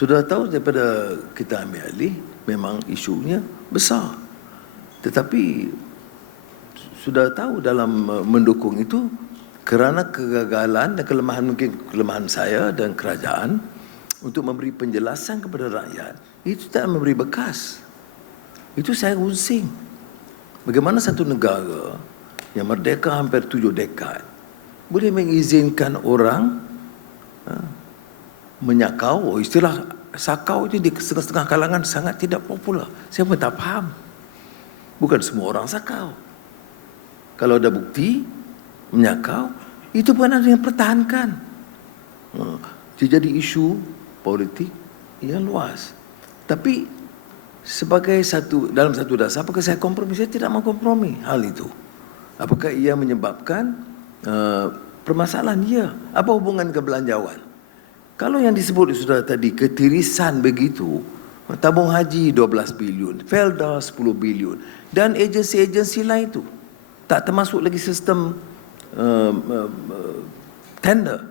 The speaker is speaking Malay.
Sudah tahu daripada kita ambil alih, memang isunya besar. Tetapi sudah tahu dalam mendukung itu, kerana kegagalan dan kelemahan, mungkin kelemahan saya dan kerajaan untuk memberi penjelasan kepada rakyat, itu tak memberi bekas. Itu saya pusing. Bagaimana satu negara yang merdeka hampir 7 dekad boleh mengizinkan orang menyakau. Istilah sakau itu di setengah-setengah kalangan sangat tidak popular. Saya pun tak faham. Bukan semua orang sakau. Kalau ada bukti menyakau, itu pun ada yang pertahankan. Dia jadi isu politik yang luas. Tapi sebagai dalam satu dasar, apakah saya kompromi? Saya tidak mau kompromi hal itu. Apakah ia menyebabkan permasalahan? Ya. Apa hubungan kebelanjawan? Kalau yang disebut sudah tadi ketirisan begitu, tabung haji 12 bilion, Felda 10 bilion, dan agensi-agensi lain itu, tak termasuk lagi sistem tender.